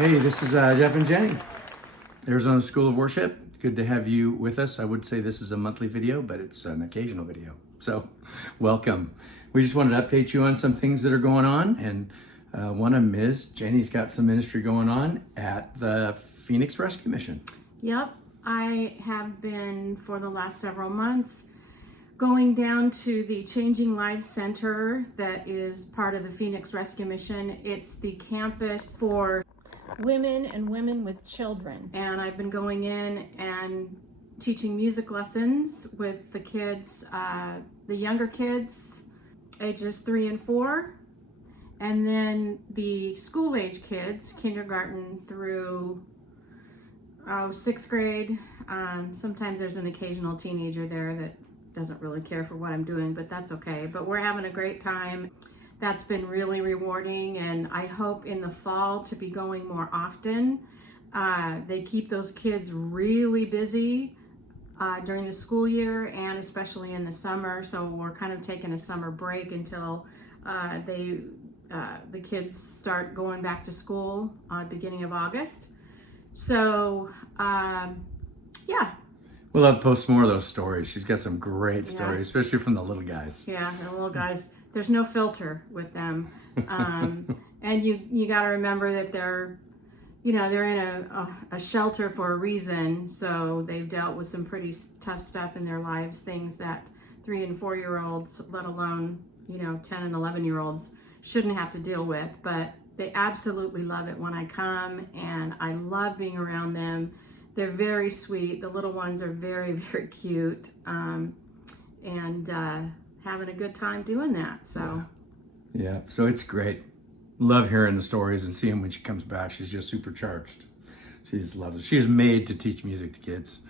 Hey, this is Jeff and Jenny, Arizona School of Worship. Good to have you with us. I would say this is a monthly video, but it's an occasional video. So welcome. We just wanted to update you on some things that are going on. And one of them is Jenny's got some ministry going on at the Phoenix Rescue Mission. Yep, I have been for the last several months going down to the Changing Lives Center that is part of the Phoenix Rescue Mission. It's the campus for women and women with children. And I've been going in and teaching music lessons with the kids, the younger kids, ages 3 and 4. And then the school age kids, kindergarten through 6th grade. Sometimes there's an occasional teenager there that doesn't really care for what I'm doing, but that's okay. But we're having a great time. That's been really rewarding, and I hope in the fall to be going more often. They keep those kids really busy during the school year and especially in the summer, so we're kind of taking a summer break until the kids start going back to school beginning of August. So, yeah. We'll have to post more of those stories. She's got some great stories, especially from the little guys. Yeah, the little guys. There's no filter with them. And you got to remember that they're in a shelter for a reason. So they've dealt with some pretty tough stuff in their lives, things that 3 and 4 year olds, let alone, 10 and 11 year olds shouldn't have to deal with. But they absolutely love it when I come, and I love being around them. They're very sweet. The little ones are very, very cute. Having a good time doing that. So yeah, so it's great. Love hearing the stories and seeing when she comes back. She's just supercharged. She just loves it. She is made to teach music to kids,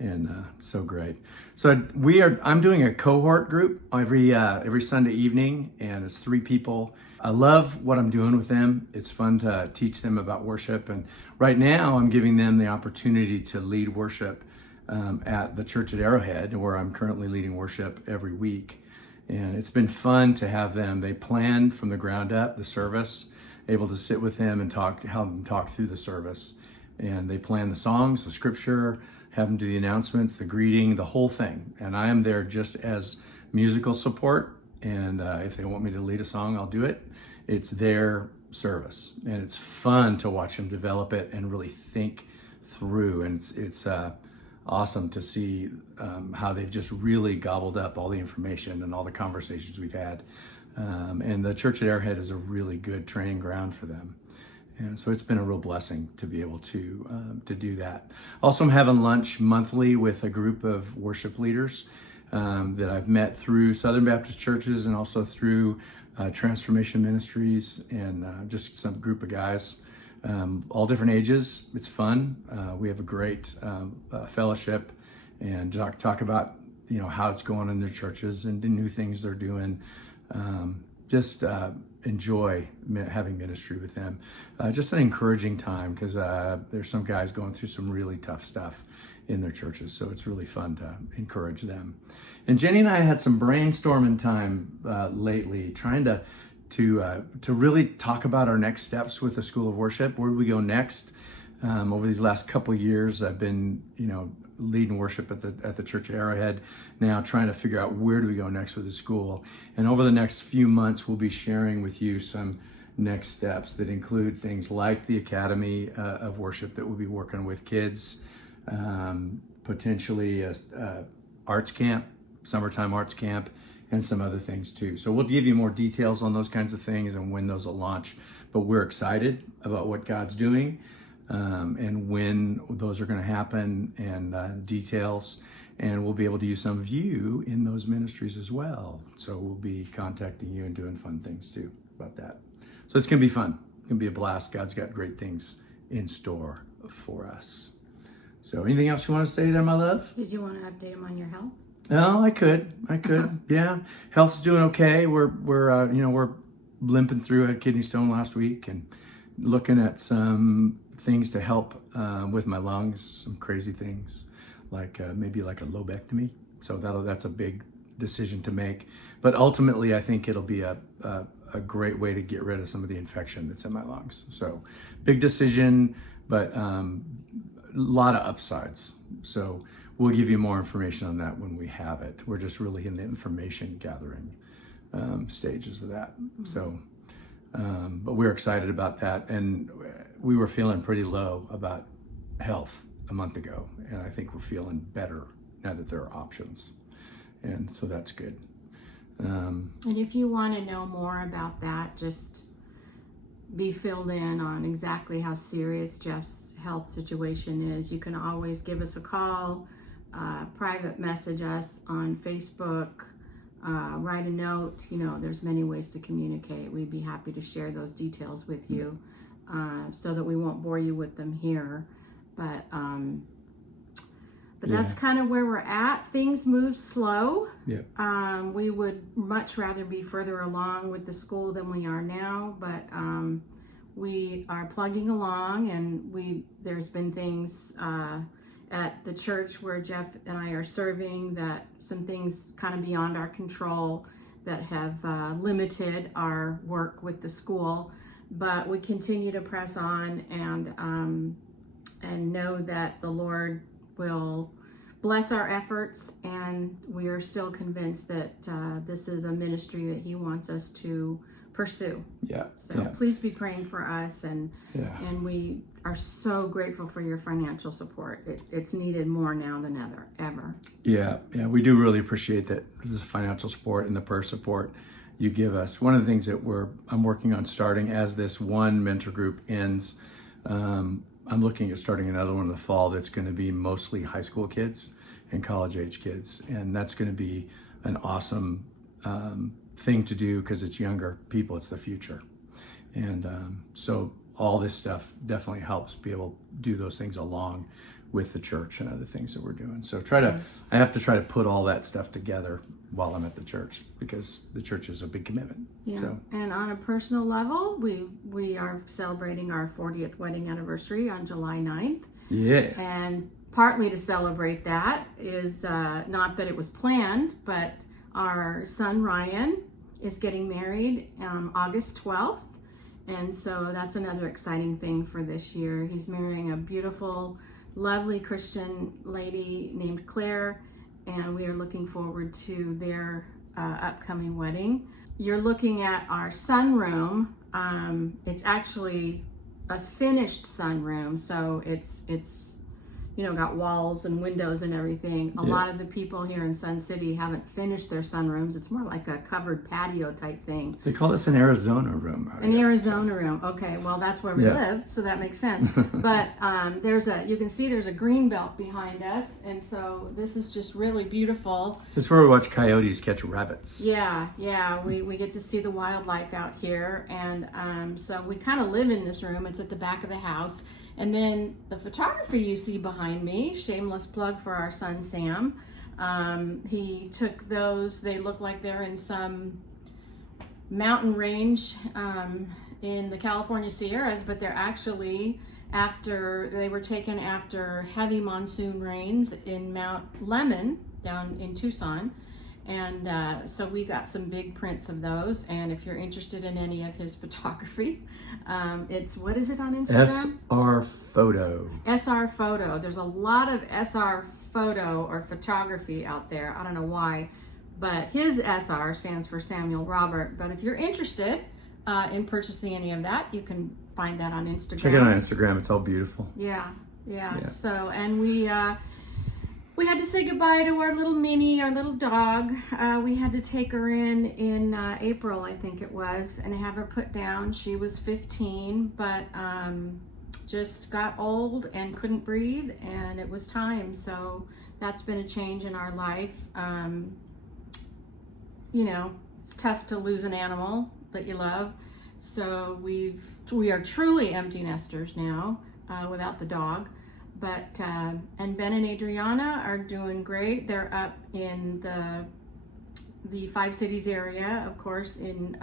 and so great. So I'm doing a cohort group every Sunday evening, and it's 3 people. I love what I'm doing with them. It's fun to teach them about worship, and right now I'm giving them the opportunity to lead worship at the church at Arrowhead, where I'm currently leading worship every week. And it's been fun to have them. They planned from the ground up the service, able to sit with them and help them talk through the service. And they plan the songs, the scripture, have them do the announcements, the greeting, the whole thing. And I am there just as musical support. And if they want me to lead a song, I'll do it. It's their service. And it's fun to watch them develop it and really think through. And it's awesome to see how they've just really gobbled up all the information and all the conversations we've had. And the church at Arrowhead is a really good training ground for them. And so it's been a real blessing to be able to do that. Also, I'm having lunch monthly with a group of worship leaders that I've met through Southern Baptist churches and also through Transformation Ministries, and just some group of guys. All different ages. It's fun. We have a great fellowship and talk about how it's going in their churches and the new things they're doing. Just enjoy having ministry with them. Just an encouraging time, because there's some guys going through some really tough stuff in their churches, so it's really fun to encourage them. And Jenny and I had some brainstorming time lately, trying to really talk about our next steps with the School of Worship. Where do we go next? Over these last couple of years, I've been, leading worship at the church at Arrowhead, now trying to figure out where do we go next with the school. And over the next few months, we'll be sharing with you some next steps that include things like the Academy of Worship that we'll be working with kids, potentially a arts camp, summertime arts camp, and some other things too. So we'll give you more details on those kinds of things and when those will launch. But we're excited about what God's doing and when those are going to happen, and details. And we'll be able to use some of you in those ministries as well. So we'll be contacting you and doing fun things too about that. So it's going to be fun. It's going to be a blast. God's got great things in store for us. So anything else you want to say there, my love? Did you want to update them on your health? No, I could. Yeah. Health's doing okay. We're limping through. I had kidney stone last week and looking at some things to help with my lungs, some crazy things like maybe like a lobectomy. So that's a big decision to make. But ultimately, I think it'll be a a great way to get rid of some of the infection that's in my lungs. So big decision, but a lot of upsides. So we'll give you more information on that when we have it. We're just really in the information gathering stages of that. So, but we're excited about that. And we were feeling pretty low about health a month ago. And I think we're feeling better now that there are options. And so that's good. And if you want to know more about that, just be filled in on exactly how serious Jeff's health situation is. You can always give us a call, private message us on Facebook, write a note. You know, there's many ways to communicate. We'd be happy to share those details with you, so that we won't bore you with them here. But that's kind of where we're at. Things move slow. Yeah. We would much rather be further along with the school than we are now, but we are plugging along, and there's been things at the church where Jeff and I are serving, that some things kind of beyond our control that have limited our work with the school, but we continue to press on and know that the Lord will bless our efforts, and we are still convinced that this is a ministry that He wants us to pursue. Yeah. So please be praying for us, and we are so grateful for your financial support. It's needed more now than ever. Yeah, we do really appreciate that, the financial support and the prayer support you give us. One of the things that I'm working on starting as this one mentor group ends. I'm looking at starting another one in the fall that's going to be mostly high school kids and college age kids. And that's going to be an awesome thing to do, because it's younger people, it's the future. And so all this stuff definitely helps be able to do those things along with the church and other things that we're doing. So I have to try to put all that stuff together while I'm at the church, because the church is a big commitment. Yeah. So. And on a personal level, we are celebrating our 40th wedding anniversary on July 9th. Yeah. And partly to celebrate that is not that it was planned, but our son Ryan is getting married August 12th. And so that's another exciting thing for this year. He's marrying a beautiful, lovely Christian lady named Claire, and we are looking forward to their upcoming wedding. You're looking at our sunroom. It's actually a finished sunroom, so it's got walls and windows and everything. A lot of the people here in Sun City haven't finished their sunrooms. It's more like a covered patio type thing. They call this an Arizona room. Arizona room. Okay, well, that's where we live, so that makes sense. But you can see there's a green belt behind us, and so this is just really beautiful. This is where we watch coyotes catch rabbits. Yeah, we get to see the wildlife out here, and so we kind of live in this room. It's at the back of the house. And then the photography you see behind me, shameless plug for our son Sam. He took those. They look like they're in some mountain range in the California Sierras, but they're actually they were taken after heavy monsoon rains in Mount Lemmon down in Tucson. And so we got some big prints of those. And if you're interested in any of his photography, what is it on Instagram? SR Photo. SR Photo. There's a lot of SR Photo or photography out there. I don't know why, but his SR stands for Samuel Robert. But if you're interested in purchasing any of that, you can find that on Instagram. Check it out on Instagram. It's all beautiful. Yeah. So, and we had to say goodbye to our little Minnie, our little dog. We had to take her in April, I think it was, and have her put down. She was 15, but just got old and couldn't breathe, and it was time. So that's been a change in our life. It's tough to lose an animal that you love. So we are truly empty nesters now without the dog. But and Ben and Adriana are doing great. They're up in the Five Cities area, of course, in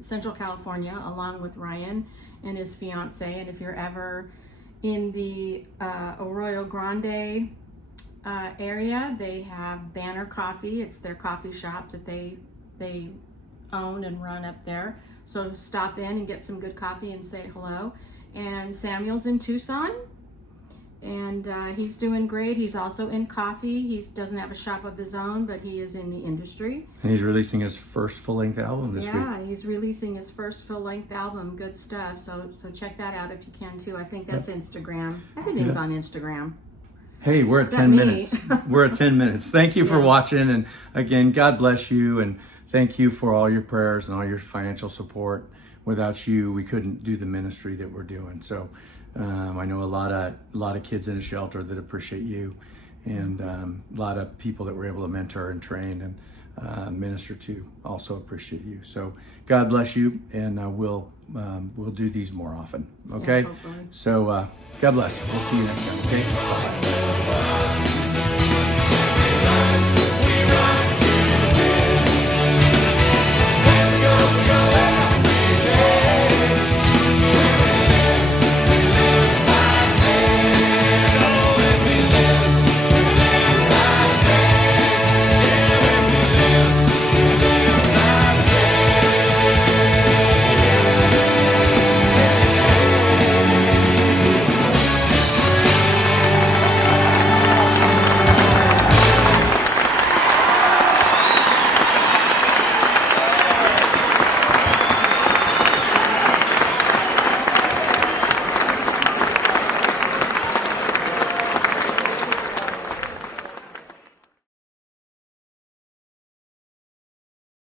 Central California, along with Ryan and his fiance. And if you're ever in the Arroyo Grande area, they have Banner Coffee. It's their coffee shop that they own and run up there. So stop in and get some good coffee and say hello. And Samuel's in Tucson, and he's doing great. He's also in coffee. He doesn't have a shop of his own, but he is in the industry. And he's releasing his first full-length album this week. Yeah, he's releasing his first full-length album. Good stuff. So check that out if you can too. I think that's Instagram. Everything's on Instagram. Hey, we're at Except 10 me. minutes. We're at 10 minutes. Thank you for watching. And again, God bless you. And thank you for all your prayers and all your financial support. Without you, we couldn't do the ministry that we're doing. So I know a lot of kids in a shelter that appreciate you, and a lot of people that we're able to mentor and train and minister to also appreciate you. So God bless you, and we'll do these more often. Okay. Yeah, hopefully. So God bless. We'll see you next time. Okay. Bye.